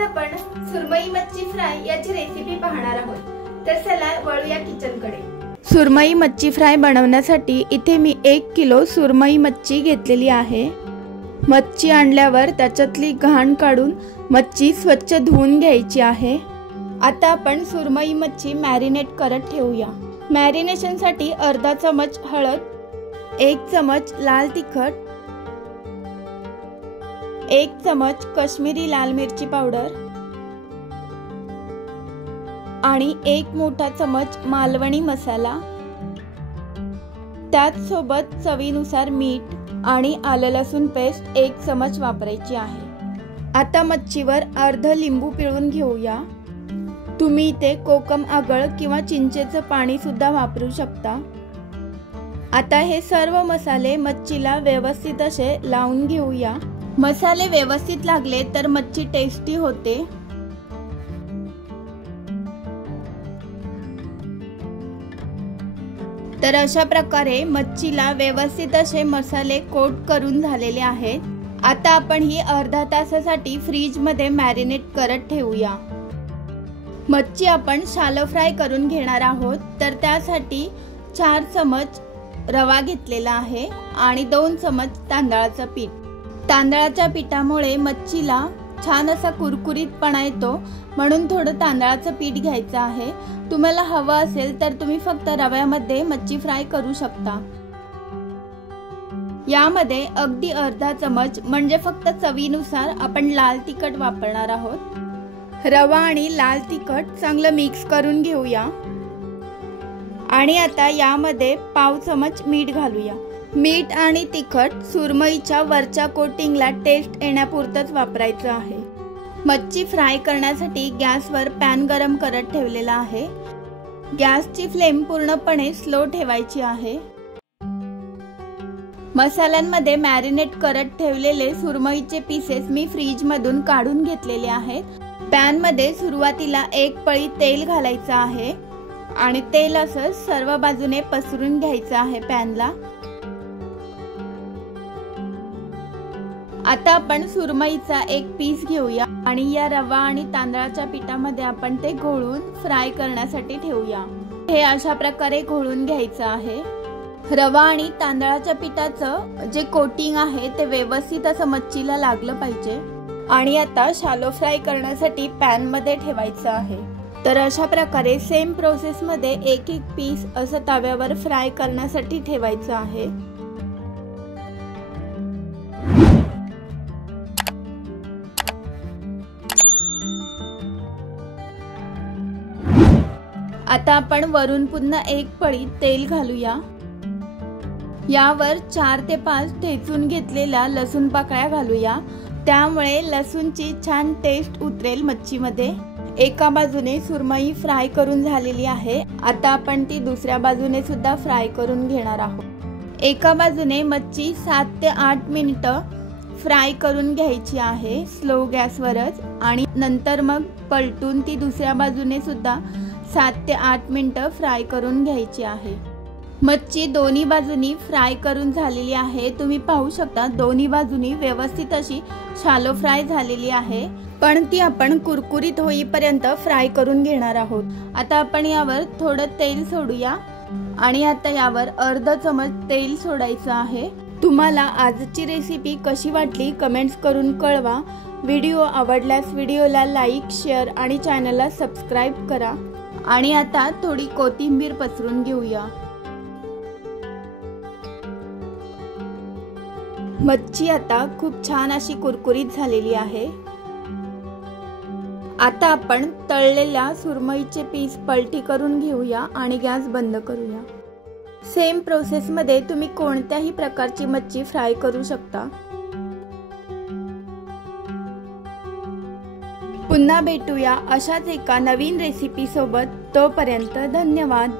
आज आपण सुरमई मच्छी फ्राय याची रेसिपी पाहणार आहोत। तर चला वळूया किचनकडे। सुरमई मच्छी फ्राय बनवण्यासाठी इथे मी 1 किलो सुरमई मच्छी घेतलेली आहे। मच्छी आणल्यावर त्याच्यातली घाण काढून मच्छी स्वच्छ धुवून घ्यायची आहे। आता आपण सुरमई मच्छी मॅरिनेट करत ठेवूया। मॅरिनेशनसाठी अर्धा चमच हळद, 1 चमच लाल तिखट, 1 चमच काश्मीरी लाल मिरची पावडर आणि 1 मोठा चमच मालवणी मसाला, त्याच सोबत चवीनुसार मीठ आणि आलं लसूण पेस्ट 1 चमच वापरायची आहे। आता मच्छीवर अर्ध लिंबू पिळून घेऊया। तुम्ही इथे कोकम आगळ किंवा चिंचेचं पाणी सुद्धा वापरू शकता। आता हे सर्व मसाले मच्छीला व्यवस्थित असे लावून घेऊया। मसाले व्यवस्थित लागले तर मच्छी टेस्टी होते। तर अशा प्रकारे मच्छीला व्यवस्थित असे मसाले कोट करून झालेले आहेत। आता आपण ही अर्धा तासासाठी फ्रीज मध्ये मॅरिनेट करत ठेवूया। मच्छी आपण शालो फ्राय करून घेणार आहोत। तर त्यासाठी 4 चमच रवा घेतलेला आहे आणि 2 चमच तांदळाचं पीठ। तांदळाच्या पिठामुळे मच्छीला छान असा कुरकुरीतपणा येतो, म्हणून थोडं तांदळाचं पीठ घ्यायचं आहे। तुम्हाला हवं असेल तर तुम्ही फक्त रव्यामध्ये मच्छी फ्राय करू शकता। यामध्ये अगदी अर्धा चमच म्हणजे फक्त चवीनुसार आपण लाल तिखट वापरणार आहोत। रवा आणि लाल तिखट चांगलं मिक्स करून घेऊया आणि आता यामध्ये पाव चमच मीठ घालूया। मीठ आणि तिखट सुरमईच्या वरच्या कोटिंगला टेस्ट येण्यापुरतच वापरायचं आहे। मच्छी फ्राय करण्यासाठी गॅसवर पॅन गरम करत ठेवलेला आहे। गॅसची फ्लेम पूर्णपणे स्लो ठेवायची आहे। मसाल्यांमध्ये मॅरिनेट करत ठेवलेले सुरमईचे पीसेस मी फ्रीज मधून काढून घेतलेले आहेत। पॅन मध्ये सुरुवातीला 1 पळी तेल घालायचं आहे आणि तेल असं सर्व बाजूने पसरून घ्यायचं आहे पॅनला। आता आपण सुरमईचा 1 पीस घेऊया आणि या रवा आणि तांदळाच्या पिठामध्ये आपण ते घोळून फ्राय करण्यासाठी ठेवूया। हे अशा प्रकारे घोळून घ्यायचं आहे। रवा आणि तांदळाच्या पिठाचं जे कोटिंग आहे ते व्यवस्थित असं मच्छीला लागलं पाहिजे आणि आता शालो फ्राय करण्यासाठी पॅन मध्ये ठेवायचं आहे। तर अशा प्रकारे सेम प्रोसेस मध्ये 1-1 पीस असं तव्यावर फ्राय करण्यासाठी ठेवायचं आहे। आता आपण वरून पुन्हा 1 पळी तेल घालूया। यावर 4 ते 5 ठेचून घेतलेल्या लसूण पाकळ्या घालूया, त्यामुळे लसूणची छान टेस्ट उतरेल मच्छीमध्ये। एका बाजूने सुरमई फ्राय करून झालेली आहे। आता आपण ती दुसऱ्या बाजूने सुद्धा फ्राय करून घेणार आहोत। एका बाजूने मच्छी 7 ते 8 मिनिटं फ्राय करून घ्यायची आहे स्लो गॅसवरच आणि नंतर मग पलटून ती दुसऱ्या बाजूने सुद्धा 7 ते 8 मिनिटं फ्राय करून घ्यायची आहे। मच्छी दोन्ही बाजूनी फ्राय करून झालेली आहे। तुम्ही पाहू शकता दोन्ही बाजूनी व्यवस्थित अशी शालो फ्राय झालेली आहे, पण ती आपण कुरकुरीत होईपर्यंत फ्राय करून घेणार आहोत। आता आपण यावर थोडं तेल सोडूया आणि आता यावर अर्धा चमच तेल सोडायचं आहे। तुम्हाला आजची रेसिपी कशी वाटली कमेंट्स करून कळवा। व्हिडिओ आवडल्यास व्हिडिओला लाईक, शेअर आणि चॅनलला सबस्क्राईब करा आणि आता थोडी कोथिंबीर पसरून घेऊया। मच्छी आता खूप छान अशी कुरकुरीत झालेली आहे। आता आपण तळलेल्या सुरमईचे पीस पलटी करून घेऊया आणि गॅस बंद करूया। सेम प्रोसेस मध्ये तुम्ही कोणत्याही प्रकारची मच्छी फ्राय करू शकता। पुन्हा भेटूया अशाच एका नवीन रेसिपी सोबत। तोपर्यंत धन्यवाद।